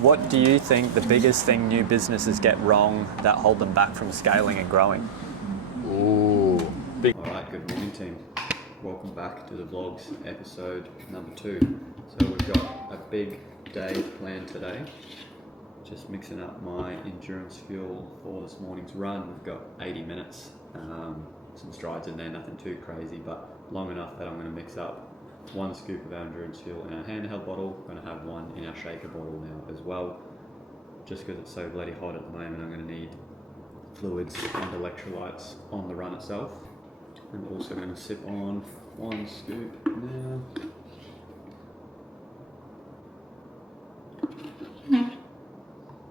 What do you think the biggest thing new businesses get wrong that hold them back from scaling and growing? Ooh, big. All right, good morning team. Welcome back to the vlogs, episode number 2. So we've got a big day planned today. Just mixing up my endurance fuel for this morning's run. We've got 80 minutes, some strides in there, nothing too crazy, but long enough that I'm going to mix up 1 scoop of our endurance fuel in our handheld bottle. We're going to have 1 in our shaker bottle now as well. Just because it's so bloody hot at the moment, I'm going to need fluids and electrolytes on the run itself. I'm also going to sip on 1 scoop now.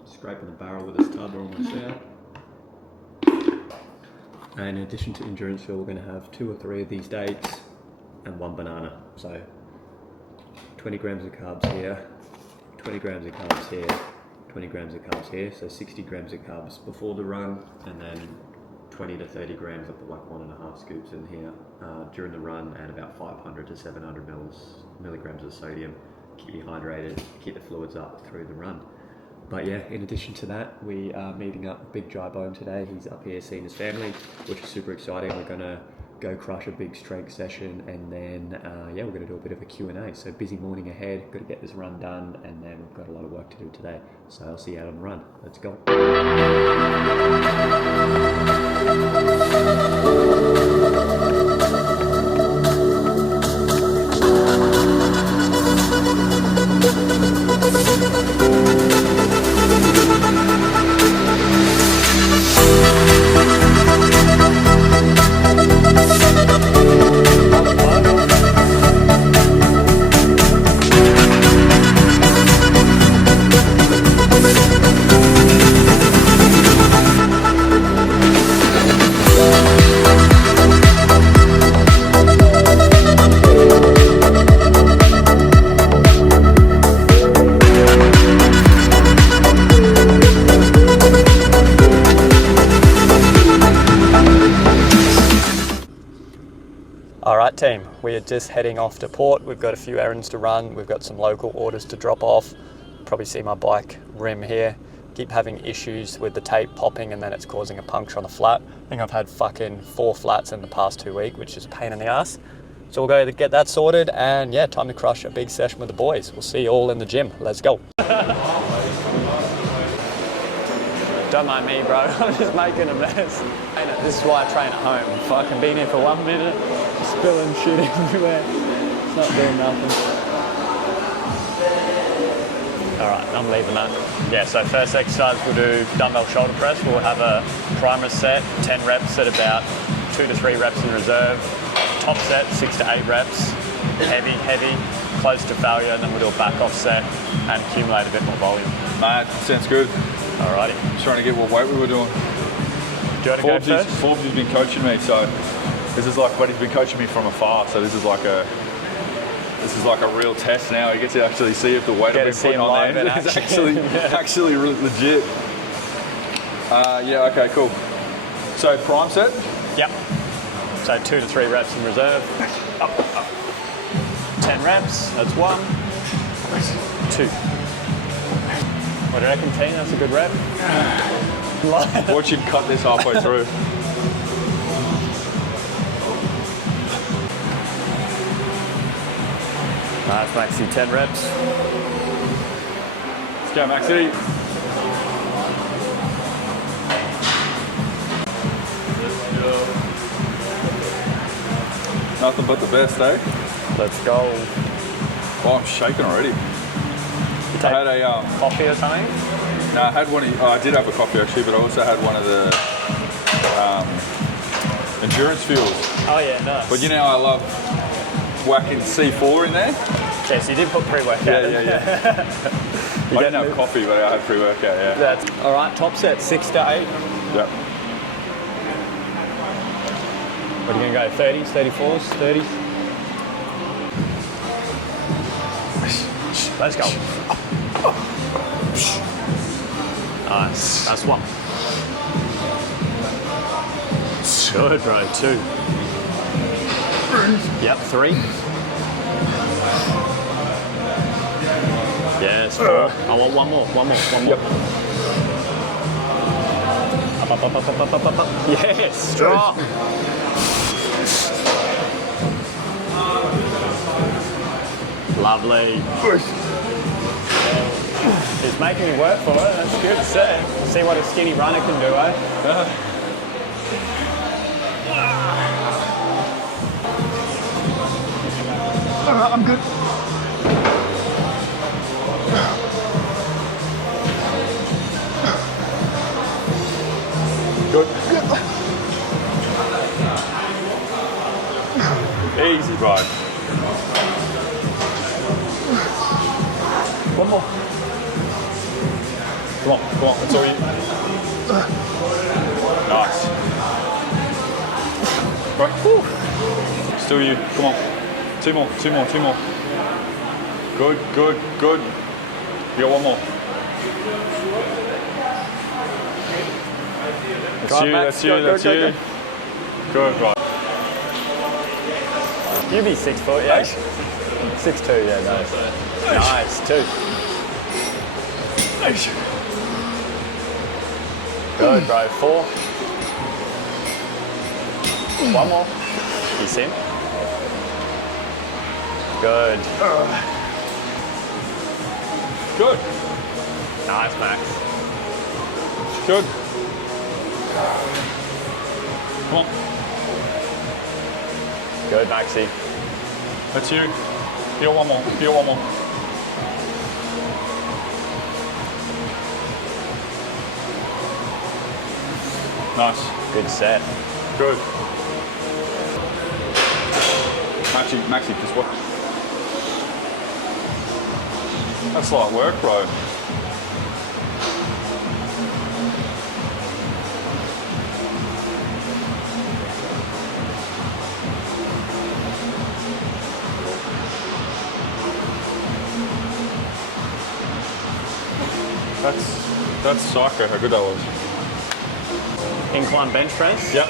Scraping the barrel with this tub, we're almost out. And in addition to endurance fuel, we're going to have 2 or 3 of these dates and 1 banana. So 20 grams of carbs here, 20 grams of carbs here, 20 grams of carbs here, so 60 grams of carbs before the run, and then 20 to 30 grams, I put like 1.5 scoops in here during the run, and about 500 to 700 milligrams of sodium. Keep you hydrated, keep the fluids up through the run. But yeah, in addition to that, we are meeting up with Jye Bohm today. He's up here seeing his family, which is super exciting. We're gonna go crush a big strength session, and then yeah, we're gonna do a bit of a Q&A. So busy morning ahead, got to get this run done, and then we've got a lot of work to do today. So I'll see you out on the run. Let's go. Alright team, we are just heading off to port. We've got a few errands to run, we've got some local orders to drop off. Probably see my bike rim here. Keep having issues with the tape popping, and then it's causing a puncture on the flat. I think I've had fucking 4 flats in the past 2 weeks, which is a pain in the ass. So we'll go to get that sorted, and yeah, time to crush a big session with the boys. We'll see you all in the gym. Let's go. Don't mind me, bro. I'm just making a mess. This is why I train at home. Fucking been here for 1 minute, spilling shit everywhere. It's not doing nothing. All right, I'm leaving that. Yeah, so first exercise we'll do dumbbell shoulder press. We'll have a primer set, 10 reps at about 2 to 3 reps in reserve. Top set, 6 to 8 reps. Heavy, close to failure, and then we'll do a back off set and accumulate a bit more volume. That sounds good. Alrighty. Just trying to get what weight we were doing. Do you want to go first? Forbes has been coaching me, so this is like, but he's been coaching me from afar, so this is like a real test now. He gets to actually see if the weight I've been putting on there is actually really legit. Yeah, okay, cool. So prime set? Yep. So 2 to 3 reps in reserve. Up. 10 reps, that's 1. 2. What do you reckon, team? That's a good rep. Watch him cut this halfway through. Nice, Maxi, 10 reps. Let's go, Maxi. Nothing but the best, eh? Let's go. Oh, I'm shaking already. You take I had a coffee or something? No, I had one. I did have a coffee actually, but I also had one of the endurance fuels. Oh yeah, nice. But you know, I love whacking C4 in there. Okay, so you did put pre-workout. Yeah. I didn't have coffee, but I had pre-workout. Yeah. That's all right. Top set, 6 to 8. Yep. What are you gonna go? 30s, 34s, 30s? Let's go. Nice. That's 1. Good, bro. 2. Yep. 3. Yes, 4. I want one more. Yep. Up. Yes, strong. Lovely. He's making me work for it. That's good. See what a skinny runner can do, eh? I'm good. Good. Easy, bro. One more. Come on, that's all you. Nice. Right. Woo. Still you, come on. Two more. Good. You got one more. That's you. Good, right. You be 6 foot, yeah? 6'2", yeah, nice. 2. Good, bro. 4. One more. He's in. Good. Good. Nice, Max. Good. Come on. Good, Maxie. That's you. You got one more. Nice. Good set. Good. Maxie, just what? That's light work, bro. That's psycho how good that was. Incline bench press. Yep.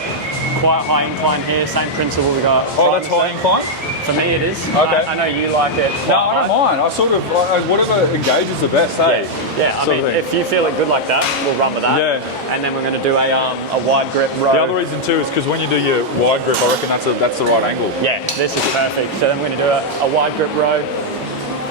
Quite high incline here. Same principle we got. Oh, that's high incline? For me, it is. Okay. I know you like it. No, I don't mind. I sort of, whatever engages the best, hey? Yeah, I mean, if you feel it good like that, we'll run with that. Yeah. And then we're going to do a wide grip row. The other reason too is because when you do your wide grip, I reckon that's the right angle. Yeah, this is perfect. So then we're going to do a wide grip row,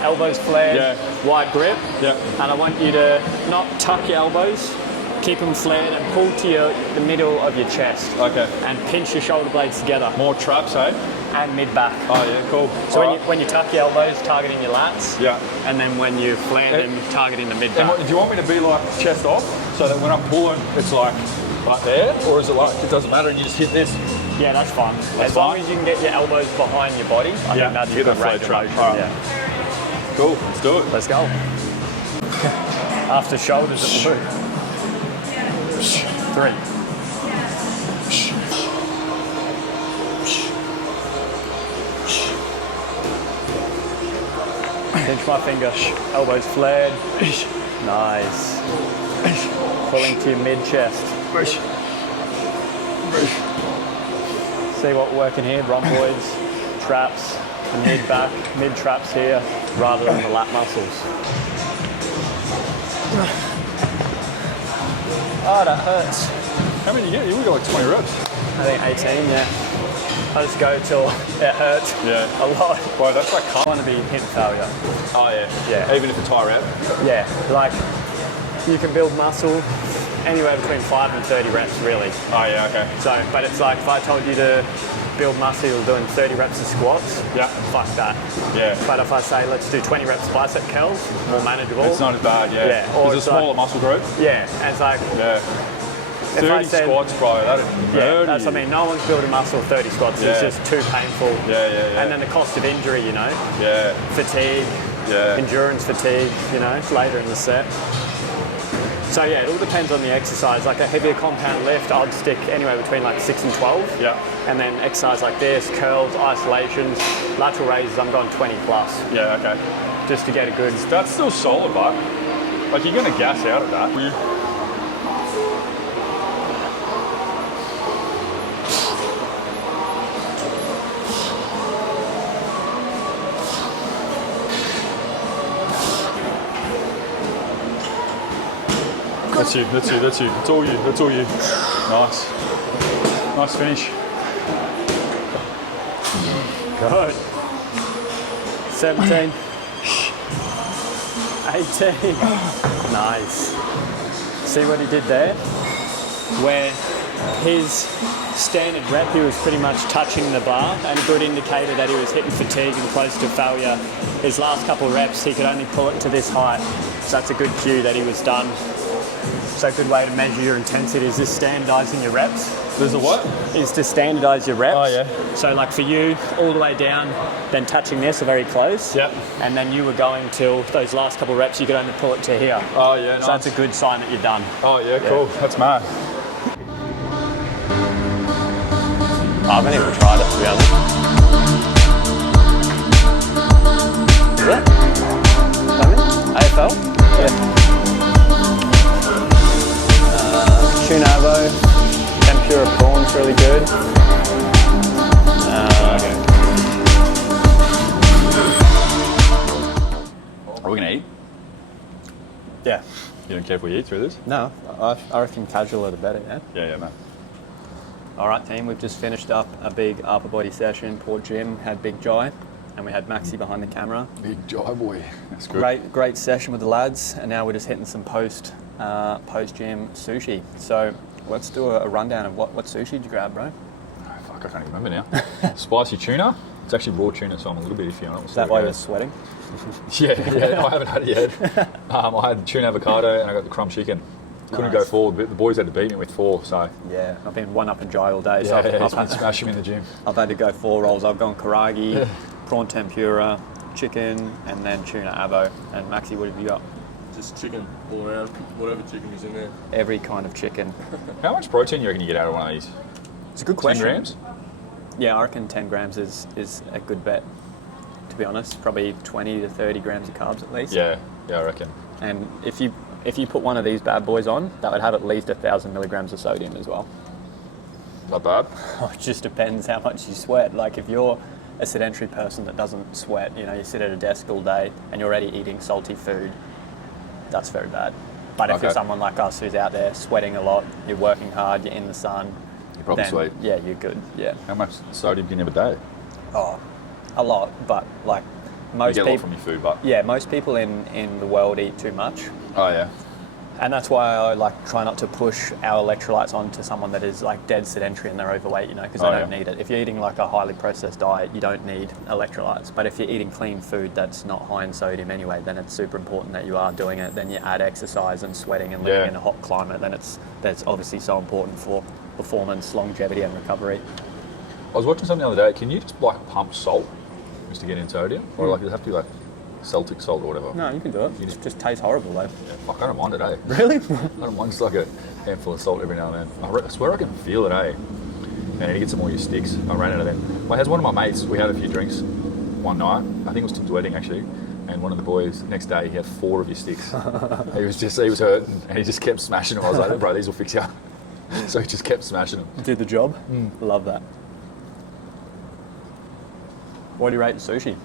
elbows flared, wide grip. Yeah. And I want you to not tuck your elbows, keep them flared and pull to the middle of your chest. Okay. And pinch your shoulder blades together. More traps, eh? And mid-back. Oh yeah, cool. So when you tuck your elbows, targeting your lats. Yeah. And then when you flare them, targeting the mid-back. Do you want me to be like chest off, so that when I'm pulling, it's like right there? Or is it like, it doesn't matter and you just hit this? Yeah, that's fine. As long as you can get your elbows behind your body, I think that's a good range of motion. Right. Yeah. Cool, let's do it. Let's go. After shoulders at the boot. 3. Pinch my finger. Elbows flared. Nice. Pulling to your mid-chest. See what we're working here? Rhomboids, traps, the mid-back, mid-traps here, rather than the lat muscles. Oh, that hurts. How many you get? You got like 20 reps. I think 18, yeah. I just go till it hurts a lot. Bro, that's like I want to be hip failure. Oh yeah. Yeah. Even if it's high rep? Yeah, like you can build muscle anywhere between 5 and 30 reps, really. Oh yeah, okay. So, but it's like if I told you to build muscle doing 30 reps of squats, fuck that. Yeah. But if I say let's do 20 reps bicep curls, more manageable. It's not as bad, yeah. Yeah. Or it's a smaller muscle group. Yeah, and it's like 30 squats, bro. That'd that's what I mean. No one's building muscle 30 squats. It's just too painful. Yeah. And then the cost of injury, you know. Yeah. Fatigue. Yeah. Endurance fatigue, you know, later in the set. So yeah, it all depends on the exercise. Like a heavier compound lift, I'd stick anywhere between like 6 and 12. Yeah. And then exercise like this, curls, isolations, lateral raises, I'm going 20 plus. Yeah, okay. Just to get a good... That's still solid, but like you're going to gas out of that. That's you. It's all you. Nice. Nice finish. Good. 17. 18. Nice. See what he did there? Where his standard rep, he was pretty much touching the bar, and a good indicator that he was hitting fatigue and close to failure. His last couple of reps, he could only pull it to this height. So that's a good cue that he was done. So a good way to measure your intensity is just standardising your reps. There's a what? Is to standardise your reps. Oh, yeah. So like for you, all the way down, then touching this are very close. Yep. And then you were going till those last couple of reps, you could only pull it to here. Oh, yeah, nice. So that's a good sign that you're done. Oh, yeah, cool. That's mad. I haven't even tried it, to be honest. Is it? AFL? Yeah. Tuna avo, tempura prawn's really good. Are we going to eat? Yeah. You don't care if we eat through this? No, I reckon casual are the better, yeah? Yeah, man. All right, team, we've just finished up a big upper body session. Port Gym had Big Jye, and we had Maxi behind the camera. Big Jye boy. That's good. Great session with the lads, and now we're just hitting some post gym sushi. So let's do a rundown of what sushi did you grab, bro? Oh, fuck, I can't even remember now. Spicy tuna. It's actually raw tuna, so I'm a little bit iffy on it. Is that why you're sweating? Yeah, I haven't had it yet. I had tuna avocado and I got the crumb chicken. Couldn't go forward, but the boys had to beat me with 4, so... Yeah, I've been one up and dry all day, so I've been smashing in the gym. I've had to go 4 rolls. I've gone karagi, prawn tempura, chicken, and then tuna avo. And Maxi, what have you got? Just chicken all around, whatever chicken is in there. Every kind of chicken. How much protein do you reckon you get out of one of these? It's a good 10 question. grams? Yeah, I reckon 10 grams is a good bet, to be honest. Probably 20 to 30 grams of carbs at least. Yeah, I reckon. And if you put one of these bad boys on, that would have at least 1,000 milligrams of sodium as well. Not bad. It just depends how much you sweat. Like if you're a sedentary person that doesn't sweat, you sit at a desk all day and you're already eating salty food, that's very bad. But if you're someone like us who's out there sweating a lot, you're working hard, you're in the sun, You're probably sweet. Yeah, you're good. Yeah. How much sodium do you have a day? Oh, a lot. But like most you get a lot people from your food, but... Yeah, most people in the world eat too much. Oh, yeah. And that's why I try not to push our electrolytes onto someone that is dead sedentary and they're overweight, because they don't need it. If you're eating a highly processed diet, you don't need electrolytes. But if you're eating clean food that's not high in sodium anyway, then it's super important that you are doing it. Then you add exercise and sweating and living in a hot climate, then that's obviously so important for performance, longevity and recovery. I was watching something the other day. Can you just pump salt just to get in sodium? Or does it have to be Celtic salt or whatever? No, you can do it. It just tastes horrible though. Yeah, fuck, I don't mind it, eh? Really? I don't mind just a handful of salt every now and then. I swear I can feel it, eh? And you get some more of your sticks. I ran out of them. As one of my mates, we had a few drinks one night. I think it was Tim's wedding actually. And one of the boys, next day, he had 4 of your sticks. he was hurting and he just kept smashing them. I was like, bro, these will fix you. So he just kept smashing them. Did the job. Love that. What do you rate sushi?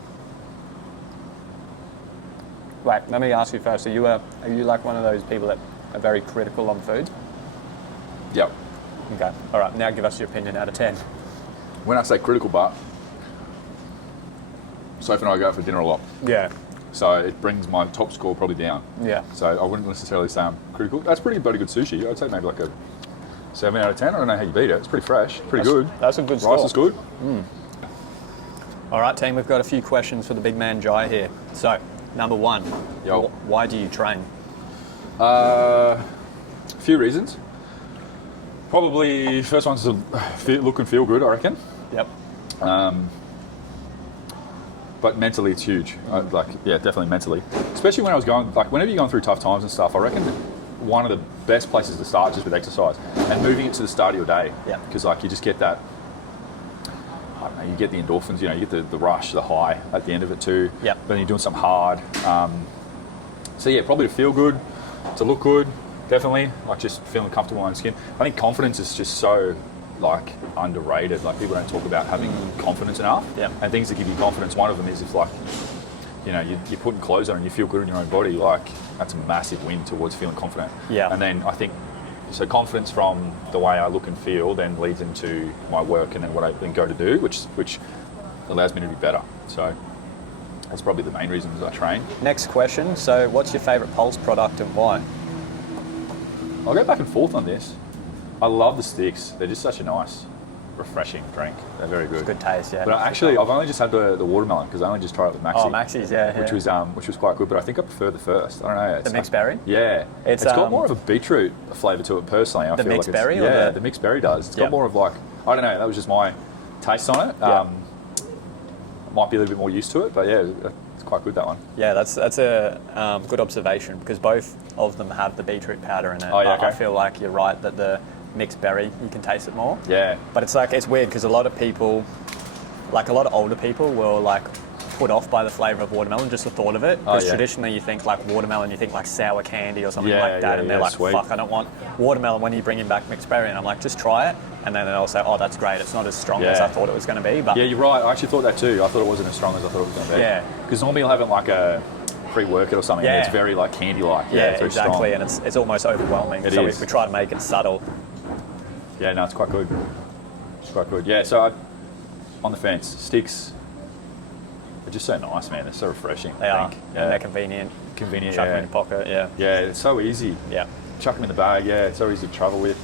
Wait, let me ask you first. Are you one of those people that are very critical on food? Yep. Okay. All right. Now give us your opinion out of 10. When I say critical, but Soph and I go out for dinner a lot. Yeah. So it brings my top score probably down. Yeah. So I wouldn't necessarily say I'm critical. That's pretty bloody good sushi. I'd say maybe a 7 out of 10. I don't know how you beat it. It's pretty fresh, pretty good. That's a good score. Rice is good. All right, team. We've got a few questions for the big man Jye here. So, number 1. Yo. Why do you train? A few reasons. Probably first one's to look and feel good, I reckon. Yep. But mentally, it's huge. Definitely mentally. Especially when I was going, whenever you're going through tough times and stuff, I reckon one of the best places to start just with exercise and moving it to the start of your day. Yeah. Because you just get that, I don't know, you get the endorphins, you get the rush, the high at the end of it too. Yeah. But then you're doing something hard. Probably to feel good, to look good, definitely. Just feeling comfortable in my skin. I think confidence is just so underrated. People don't talk about having confidence enough. Yeah. And things that give you confidence, one of them is if you're putting clothes on and you feel good in your own body, like that's a massive win towards feeling confident. Yeah. And then I think, so confidence from the way I look and feel then leads into my work and then what I then go to do, which allows me to be better. So that's probably the main reasons I train. Next question. So what's your favourite Pulse product and why? I'll go back and forth on this. I love the sticks. They're just such a nice, refreshing drink. They're very good. Good taste, yeah. But actually, I've only just had the watermelon because I only just tried it with Maxi. Oh, Maxi's, yeah. Which was quite good. But I think I prefer the first. I don't know. The mixed berry? Yeah. It's got more of a beetroot flavour to it personally. I feel mixed like berry? Yeah, the mixed berry does. It's got more of like, I don't know, that was just my taste on it. Might be a little bit more used to it, but yeah, it's quite good, that one. Yeah, that's a good observation because both of them have the beetroot powder in it. Oh, yeah, But I okay. feel like you're right that the mixed berry, you can taste it more. Yeah. But it's weird because a lot of people, like a lot of older people will like put off by the flavour of watermelon, just the thought of it. Because traditionally you think like watermelon, you think like sour candy or something like that, and they're like, sweet. fuck, I don't want watermelon when you bring in back mixed berry. And I'm like, just try it. And then they'll say, oh, that's great. It's not as strong as I thought it was going to be. But yeah, you're right. I actually thought that too. I thought it wasn't as strong as I thought it was going to be. Yeah. Because normally you'll have it like a pre-workout or something. Yeah. And it's very like candy-like. yeah, it's very exactly. strong. And it's almost overwhelming. It so is. we try to make it subtle. Yeah, no, it's quite good. It's quite good. Yeah, so on the fence, sticks are just so nice, man. They're so refreshing. They are. Yeah. And they're convenient. Convenient, Chuck them yeah. in your pocket, yeah. Yeah, it's so easy. Yeah. Chuck them in the bag, yeah. It's so easy to travel with.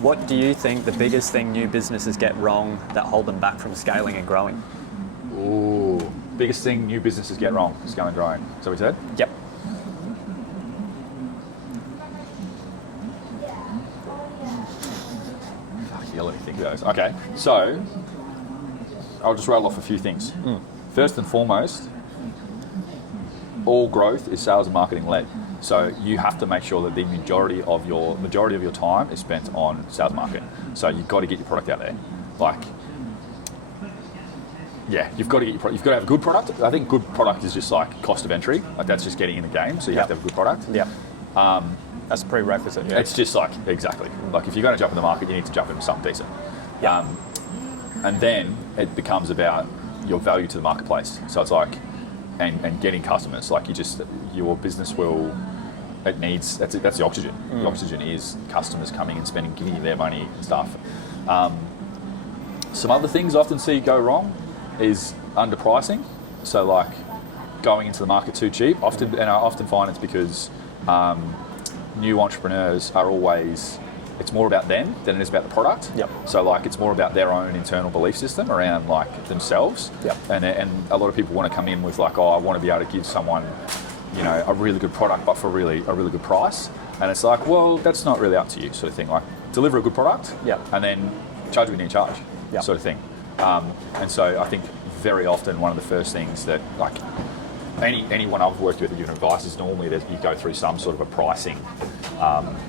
What do you think the biggest thing new businesses get wrong that hold them back from scaling and growing? Ooh. Biggest thing new businesses get wrong, scaling and growing. Is that what we said? Yep. Yeah, let me think of those. Okay, so I'll just rattle off a few things. First and foremost, all growth is sales and marketing led. So you have to make sure that the majority of your time is spent on sales and marketing. So you've got to get your product out there. Like, yeah, you've got to get you've got to have a good product. I think good product is just like cost of entry. Like that's just getting in the game. So you have to have a good product. Yeah. That's a prerequisite. Yeah. It's just like, exactly. Like if you're going to jump in the market, you need to jump into something decent. Yeah. And then it becomes about your value to the marketplace. So it's like, and getting customers. Like your business will, it needs, that's the oxygen. The oxygen is customers coming and spending, giving you their money and stuff. Some other things I often see go wrong is underpricing. So like going into the market too cheap. I often find it's because new entrepreneurs are always, it's more about them than it is about the product. Yep. So like it's more about their own internal belief system around like themselves. Yep. And a lot of people want to come in with like, oh, I want to be able to give someone, a really good product, but for a really good price. And it's like, well, that's not really up to you, sort of thing. Like deliver a good product. Yep. And then charge what you need to charge. Yep. Sort of thing. And so I think very often one of the first things that like anyone I've worked with that given advice is normally that you go through some sort of a pricing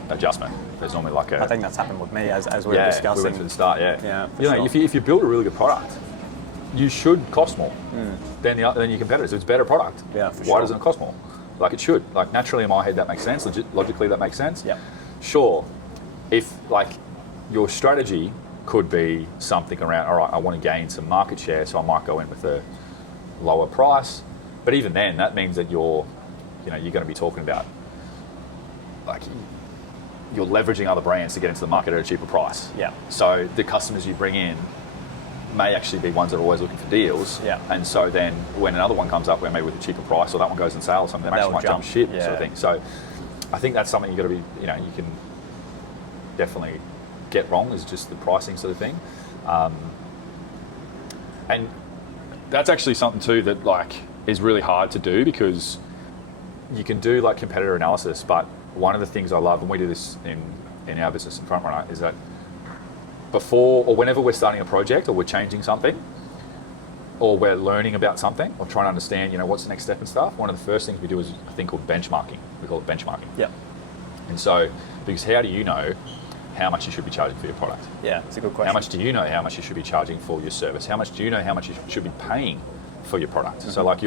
adjustment. There's normally like I think that's happened with me as we were discussing. we went to the start, Yeah, for sure. if you build a really good product, you should cost more than your competitors. If it's a better product, Yeah, for why sure. doesn't it cost more? Like it should. Like naturally in my head that makes sense. Logically that makes sense. Yeah. Sure, if like your strategy could be something around, all right, I want to gain some market share, so I might go in with a lower price. But even then, that means that you're going to be talking about like you're leveraging other brands to get into the market at a cheaper price. Yeah. So the customers you bring in may actually be ones that are always looking for deals. Yeah. And so then when another one comes up, where maybe with a cheaper price, or that one goes in sale, something, they They'll actually might jump ship, sort Yeah. of thing. So I think that's something you've got to be, you can definitely get wrong, is just the pricing sort of thing. And that's actually something too that like is really hard to do, because you can do like competitor analysis, but one of the things I love, and we do this in our business in Frontrunner, is that before or whenever we're starting a project or we're changing something or we're learning about something or trying to understand, what's the next step and stuff, one of the first things we do is a thing called benchmarking. We call it benchmarking. Yeah. And so, because how do you know how much you should be charging for your product? Yeah, it's a good question. How much do you know how much you should be charging for your service? How much do you know how much you should be paying for your product? So like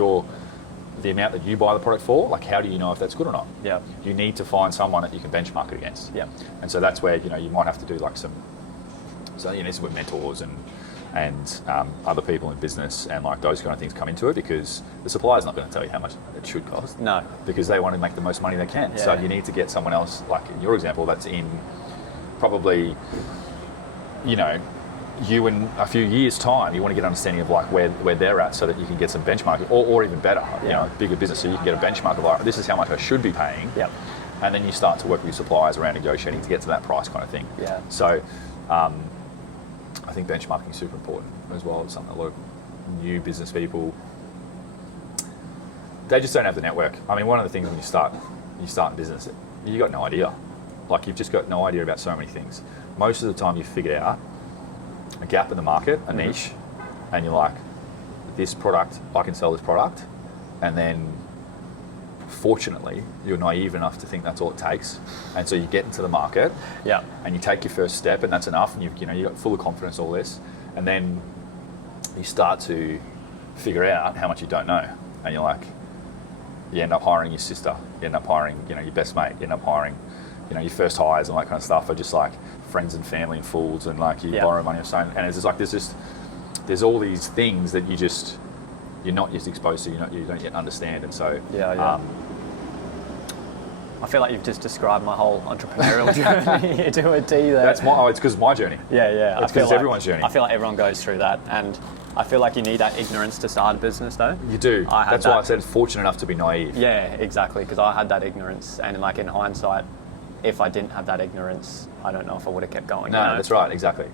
the amount that you buy the product for, like how do you know if that's good or not? Yeah. You need to find someone that you can benchmark it against. Yeah. And so that's where, you might have to do like some with mentors and and other people in business and like those kind of things come into it, because the supplier's not going to tell you how much it should cost. No. Because they want to make the most money they can. Yeah. So you need to get someone else, like in your example, that's in probably, you know, you in a few years' time, you want to get an understanding of like where they're at, so that you can get some benchmarking, or even better, you know, bigger business, so you can get a benchmark of like, this is how much I should be paying. Yep. And then you start to work with your suppliers around negotiating to get to that price kind of thing. Yeah. So I think benchmarking is super important as well. It's something a lot of new business people, they just don't have the network. I mean, one of the things when you start in business, you got no idea. Like, you've just got no idea about so many things. Most of the time you've figured out a gap in the market, a niche, and you're like, this product, I can sell this product. And then fortunately, you're naive enough to think that's all it takes. And so you get into the market, and you take your first step, and that's enough, and you've got full of confidence, all this. And then you start to figure out how much you don't know. And you're like, you end up hiring your sister, you end up hiring, you know, your best mate, you end up hiring, you know, your first hires and all that kind of stuff are just like friends and family and fools, and like you borrow money or something. And it's just like, there's all these things that you're not yet exposed to, you don't yet understand. And so I feel like you've just described my whole entrepreneurial journey to a T there. It's because it's my journey. Yeah. It's because everyone's journey. I feel like everyone goes through that, and I feel like you need that ignorance to start a business, though. You do. That's why I said fortunate enough to be naive. Yeah, exactly, because I had that ignorance, and like in hindsight, if I didn't have that ignorance, I don't know if I would have kept going. No, that's right. Exactly.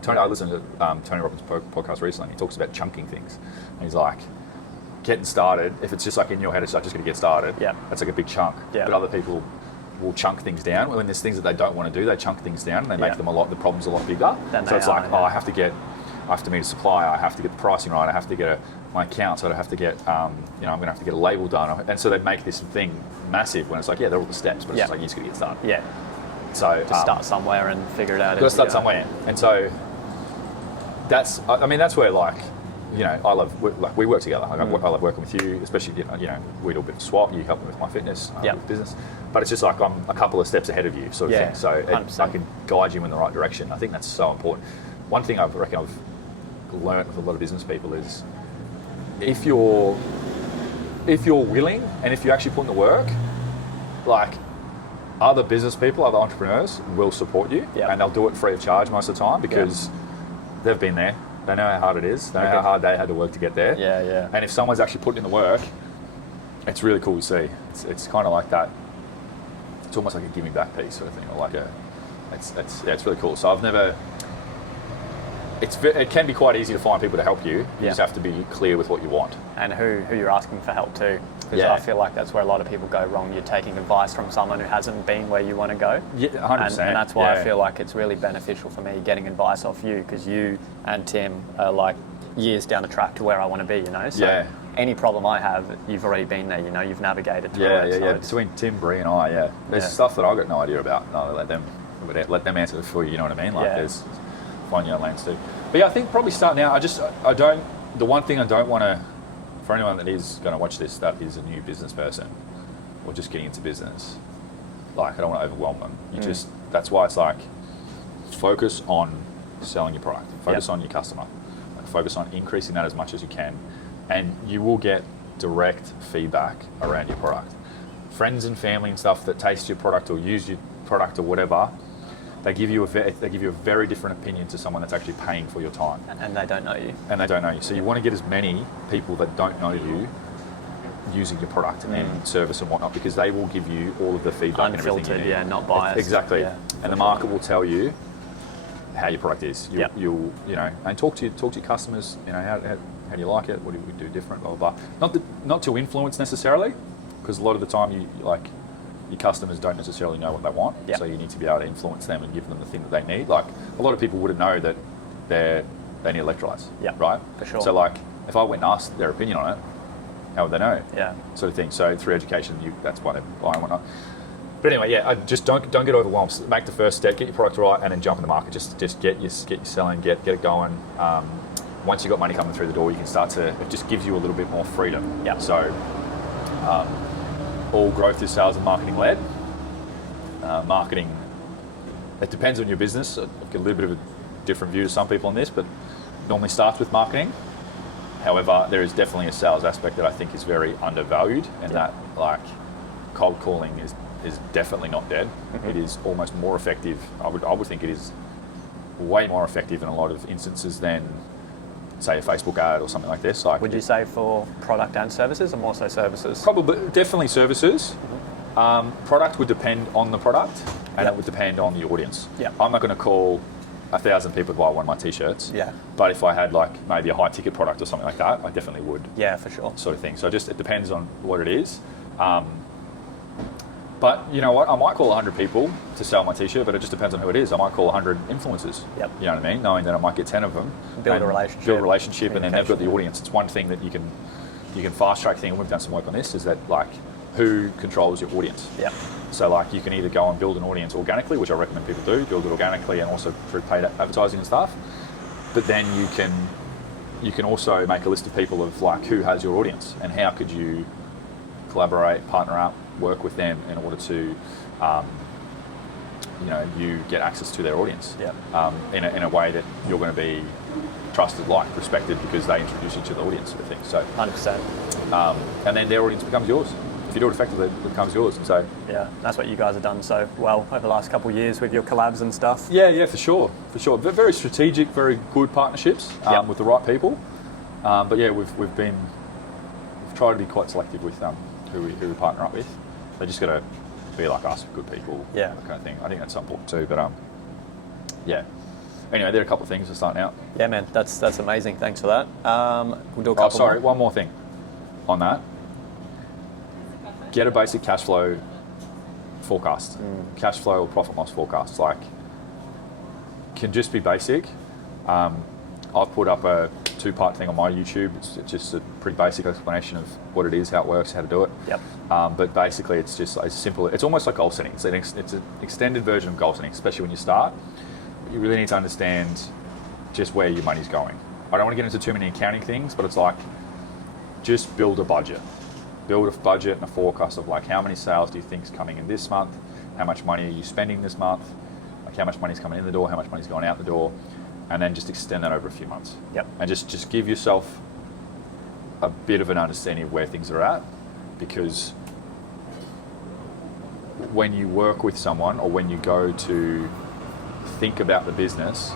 Tony, I listened to Tony Robbins' podcast recently. He talks about chunking things. And he's like, getting started, if it's just like in your head, it's like just going to get started, that's like a big chunk. But other people will chunk things down. When there's things that they don't want to do, they chunk things down and they make them the problems a lot bigger. So it's like, I have to meet a supplier, I have to get the pricing right, I have to get my accounts, I have to get, I'm going to have to get a label done. And so they make this thing massive when it's like, they're all the steps, but it's just like, you just got to get started. Yeah. So just start somewhere and figure it out. You've got to start somewhere. And so that's where like, you know, I love, like, we work together. I love working with you, especially, you know, we do a bit of swap, you help me with my fitness, with business. But it's just like, I'm a couple of steps ahead of you sort of thing. So I can guide you in the right direction. I think that's so important. One thing I reckon I've learned with a lot of business people is, if you're willing and if you actually put in the work, like, other business people, other entrepreneurs will support you, and they'll do it free of charge most of the time, because they've been there. They know how hard it is. They know how hard they had to work to get there. Yeah. And if someone's actually putting in the work, it's really cool to see. It's kind of like that. It's almost like a give me back piece sort of thing, or like it's really cool. So I've never. It can be quite easy to find people to help you. You just have to be clear with what you want. And who you're asking for help to. Because I feel like that's where a lot of people go wrong. You're taking advice from someone who hasn't been where you want to go. Yeah, 100%. And that's why I feel like it's really beneficial for me getting advice off you, because you and Tim are like years down the track to where I want to be, you know? So any problem I have, you've already been there, you know, you've navigated through it. Yeah. Between Tim, Bree and I, there's stuff that I've got no idea about. No, let them answer it for you, you know what I mean? Like, there's find your own lanes too. But yeah, I think probably starting out, the one thing I don't want to, for anyone that is going to watch this that is a new business person or just getting into business, like, I don't want to overwhelm them. That's why it's like, focus on selling your product, focus on your customer, like, focus on increasing that as much as you can, and you will get direct feedback around your product. Friends and family and stuff that taste your product or use your product or whatever, they give you a very different opinion to someone that's actually paying for your time. And they don't know you. So you want to get as many people that don't know you using your product and service and whatnot, because they will give you all of the feedback Unfiltered, and everything you need. not biased. Exactly. Yeah, and the market will tell you how your product is. You'll and talk to your customers. You know, how do you like it? What do we do different? Blah blah blah. Not to influence necessarily, because a lot of the time your customers don't necessarily know what they want, so you need to be able to influence them and give them the thing that they need. Like, a lot of people wouldn't know that they need electrolytes, right? For sure. So, like, if I went and asked their opinion on it, how would they know? Yeah. Sort of thing. So through education, that's why they buy and whatnot. But anyway, I just don't get overwhelmed. Make the first step, get your product right, and then jump in the market. Just get your selling, get it going. Once you've got money coming through the door, you can start to. It just gives you a little bit more freedom. Yeah. So. All growth is sales and marketing led. Marketing, it depends on your business. I've got a little bit of a different view to some people on this, but normally starts with marketing. However, there is definitely a sales aspect that I think is very undervalued, and that like cold calling is definitely not dead. It is almost more effective. I would think it is way more effective in a lot of instances than, say, a Facebook ad or something like this. Like, Would you say for product and services, or more so services? probably, definitely services. Product would depend on the product, and it would depend on the audience. Yeah. I'm not going to call 1,000 people to buy one of my t-shirts. Yeah. But if I had like maybe a high ticket product or something like that, I definitely would. Yeah, for sure. Sort of thing. So it depends on what it is. But you know what? I might call 100 people to sell my t-shirt, but it just depends on who it is. I might call 100 influencers. Yep. You know what I mean? Knowing that I might get 10 of them. Build a and relationship. Build a relationship, and then they've got the Communication. audience. It's one thing that you can fast track thing, and we've done some work on this, is that like who controls your audience. Yeah. So like you can either go and build an audience organically, which I recommend people do, build it organically and also through paid advertising and stuff. But then you can also make a list of people of like who has your audience and how could you collaborate, partner up, work with them in order to you get access to their audience. Yeah. In a way that you're going to be trusted, liked, respected because they introduce you to the audience sort of thing. So 100%. and then their audience becomes yours. If you do it effectively, it becomes yours. And so Yeah, that's what you guys have done so well over the last couple of years with your collabs and stuff. yeah, for sure. Very strategic, very good partnerships with the right people. But yeah, we've tried to be quite selective with who we partner up with. They just got to be like us, good people, Yeah. that kind of thing. I think that's important too. But yeah. Anyway, there are a couple of things we're starting out. Yeah, man, that's amazing. Thanks for that. We'll do a Oh, couple sorry, more. one more thing on that. Get a basic cash flow forecast. Cash flow or profit loss forecast. Like, can just be basic. I've put up a 2-part thing on my YouTube. It's just a pretty basic explanation of what it is, how it works, how to do it. Yep. But basically, it's just as simple. It's almost like goal setting. It's an extended version of goal setting, especially when you start. You really need to understand just where your money's going. I don't want to get into too many accounting things, but it's like just build a budget. Build a budget and a forecast of like how many sales do you think is coming in this month? How much money are you spending this month? Like how much money is coming in the door? How much money is going out the door? And then just extend that over a few months. Yep. And just give yourself a bit of an understanding of where things are at, because when you work with someone or when you go to think about the business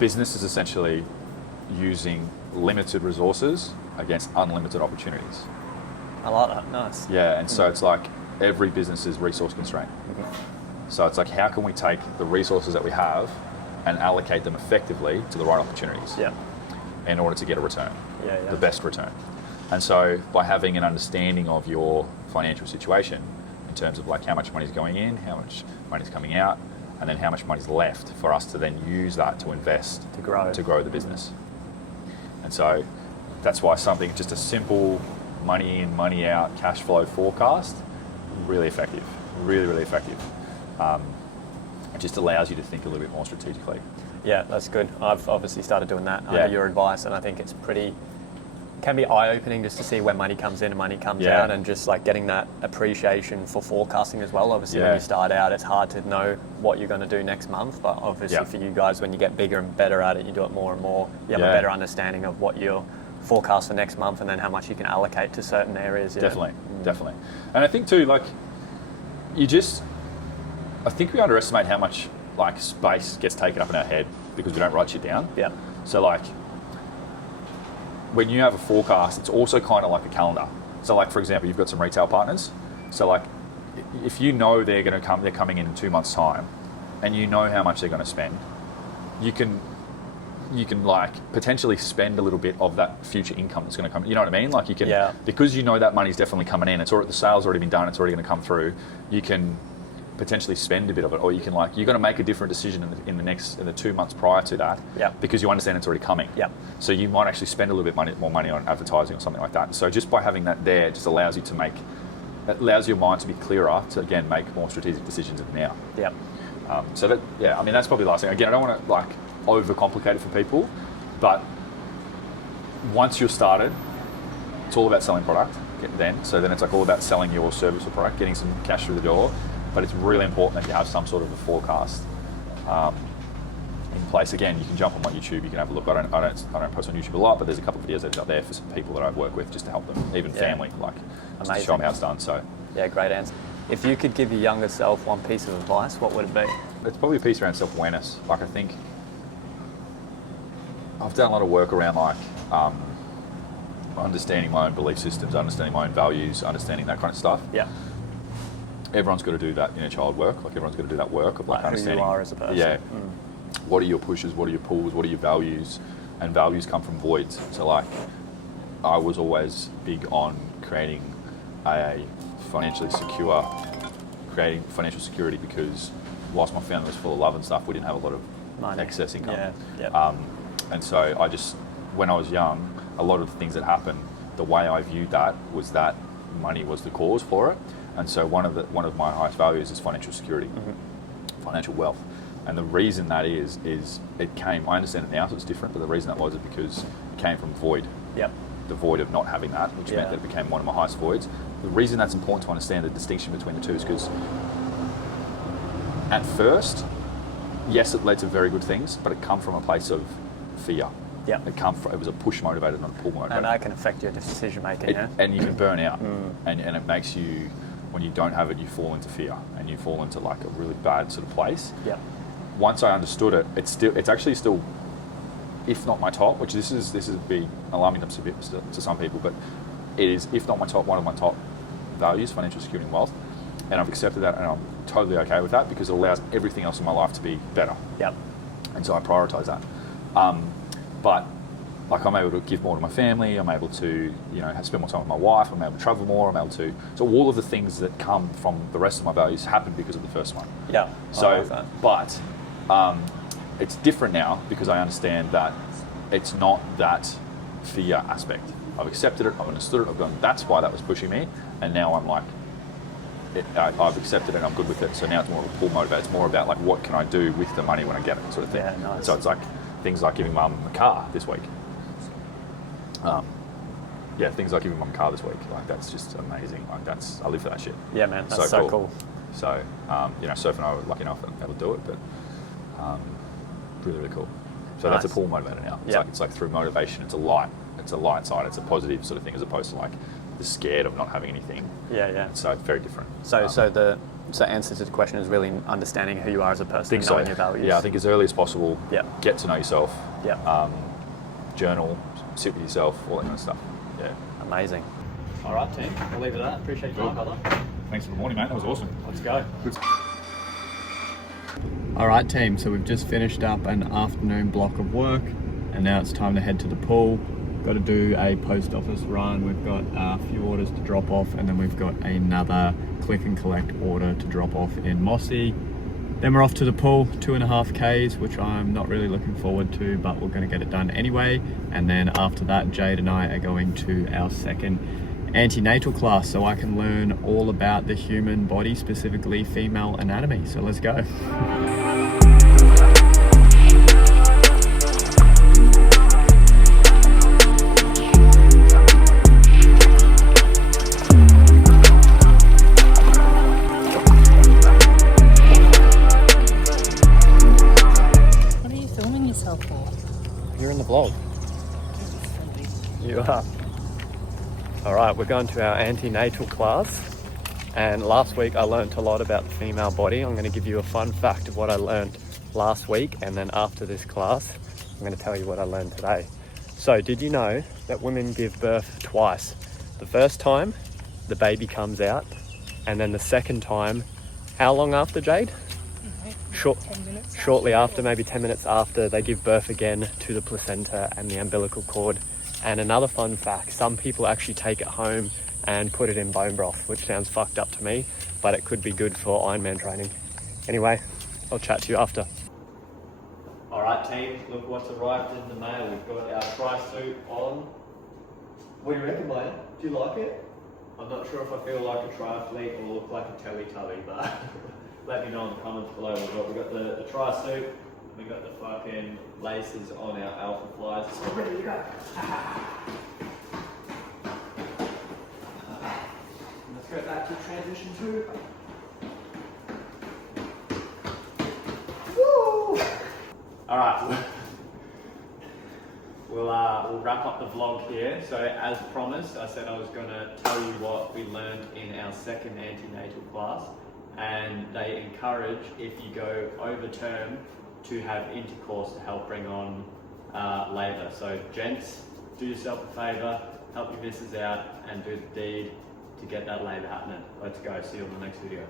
is essentially using limited resources against unlimited opportunities. I like that. Nice. Yeah, and so it's like every business is resource constrained. So it's like, how can we take the resources that we have and allocate them effectively to the right opportunities Yeah. in order to get a return, Yeah. the best return. And so by having an understanding of your financial situation in terms of like how much money is going in, how much money is coming out, and then how much money is left for us to then use that to invest To grow the business. And so that's why something, just a simple money in, money out cash flow forecast, really effective, really effective. It just allows you to think a little bit more strategically. Yeah, that's good. I've obviously started doing that Yeah. under your advice, and I think it's can be eye-opening just to see when money comes in and money comes Yeah. out, and just like getting that appreciation for forecasting as well. Obviously, when Yeah. you start out, it's hard to know what you're going to do next month, but obviously Yeah. for you guys, when you get bigger and better at it, you do it more and more, you have Yeah. a better understanding of what your forecast for next month and then how much you can allocate to certain areas. Yeah. Definitely. And I think too, like, I think we underestimate how much like space gets taken up in our head because we don't write shit down. Yeah. So like, when you have a forecast, it's also kind of like a calendar. So like, for example, you've got some retail partners. So like, if you know they're coming in 2 months' time, and you know how much they're going to spend, you can like potentially spend a little bit of that future income that's going to come. You know what I mean? Like you can, because you know that money's definitely coming in. The sale's already been done. It's already going to come through. You can potentially spend a bit of it, or you can like, you're going to make a different decision in the 2 months prior to that, because you understand it's already coming. Yeah. So you might actually spend a little bit more money on advertising or something like that. So just by having that there, it just allows you to allows your mind to be clearer to again make more strategic decisions now. Yeah. So that, I mean, that's probably the last thing. Again, I don't want to like overcomplicate it for people, but once you're started, it's all about selling product. So then it's like all about selling your service or product, getting some cash through the door. But it's really important that you have some sort of a forecast in place. Again, you can jump on my YouTube, you can have a look. I don't post on YouTube a lot, but there's a couple of videos out there for some people that I work with just to help them, even family, like just to show them how it's done. So yeah, great answer. If you could give your younger self one piece of advice, what would it be? it's probably a piece around self-awareness. Like I think I've done a lot of work around like understanding my own belief systems, understanding my own values, understanding that kind of stuff. Yeah. Everyone's got to do that inner child work. Like everyone's got to do that work of like understanding who you are as a person. Yeah. What are your pushes? What are your pulls? What are your values? And values come from voids. So like, I was always big on creating financial security because whilst my family was full of love and stuff, we didn't have a lot of money. Excess income. Yeah. Yep. And so I just, when I was young, a lot of the things that happened, the way I viewed that was that money was the cause for it. And so one of my highest values is financial security, financial wealth. And the reason that is it came, I understand it now, so it's different, but the reason that was is because it came from void. Yep. The void of not having that, which meant that it became one of my highest voids. The reason that's important to understand the distinction between the two is because at first, yes, it led to very good things, but it come from a place of fear. Yeah. It was a push motivated, not a pull motivated. And that can affect your decision making, And you can burn out. And it makes you, when you don't have it, you fall into fear and you fall into like a really bad sort of place. Yeah. Once I understood it, it's actually still, if not my top, which this is be alarming to some people, but it is, if not my top, one of my top values, financial security and wealth. And I've accepted that and I'm totally okay with that because it allows everything else in my life to be better. Yep. And so I prioritize that. But like I'm able to give more to my family, I'm able to, spend more time with my wife, I'm able to travel more, I'm able to, so all of the things that come from the rest of my values happen because of the first one. Yeah. So, but it's different now because I understand that it's not that fear aspect. I've accepted it, I've understood it, I've gone, that's why that was pushing me, and now I'm like, I've accepted it and I'm good with it, so now it's more of a pull motivator. It's more about like, what can I do with the money when I get it, sort of thing. Yeah, nice. So it's like things like giving mum a car this week. Things like giving mum a car this week, like that's just amazing. Like I live for that shit. Yeah, man, that's so cool. So, Soph and I were lucky enough to be able to do it, but really, really cool. So Nice. That's a pull motivator now. It's like through motivation, it's a light side, it's a positive sort of thing as opposed to like the scared of not having anything. Yeah. So it's very different. So answer to the question is really understanding who you are as a person, knowing your values. Yeah, I think as early as possible, get to know yourself. Yeah. Journal, sit with yourself, all that kind of stuff. Yeah. Amazing. All right, team. We'll leave it at that. Appreciate your time, brother. Thanks for the morning, mate. That was awesome. Let's go. Good. All right, team. So we've just finished up an afternoon block of work, and now it's time to head to the pool. Got to do a post office run. We've got a few orders to drop off, and then we've got another click and collect order to drop off in Mossy. Then we're off to the pool, 2.5 Ks, which I'm not really looking forward to, but we're going to get it done anyway. And then after that, Jade and I are going to our second antenatal class, so I can learn all about the human body, specifically female anatomy. So let's go. You're in the vlog. You are. All right, we're going to our antenatal class. And last week I learned a lot about the female body. I'm going to give you a fun fact of what I learned last week. And then after this class, I'm going to tell you what I learned today. So did you know that women give birth twice? The first time, the baby comes out. And then the second time, how long after, Jade? 10 minutes. Shortly after, maybe 10 minutes after, they give birth again to the placenta and the umbilical cord. And another fun fact, some people actually take it home and put it in bone broth, which sounds fucked up to me, but it could be good for Ironman training. Anyway, I'll chat to you after. All right, team, look what's arrived in the mail. We've got our tri-suit on. What do you reckon, mate? Do you like it? I'm not sure if I feel like a triathlete or look like a Teletubby, but let me know in the comments below. We've got the tri-suit, we've got the fucking laces on our Alpha Flies. So ready to go. Let's go back to transition 2. Woo! All right. We'll wrap up the vlog here. So as promised, I said I was going to tell you what we learned in our second antenatal class, and they encourage, if you go over term, to have intercourse to help bring on labour. So gents, do yourself a favour, help your missus out and do the deed to get that labour happening. Let's go. See you on the next video.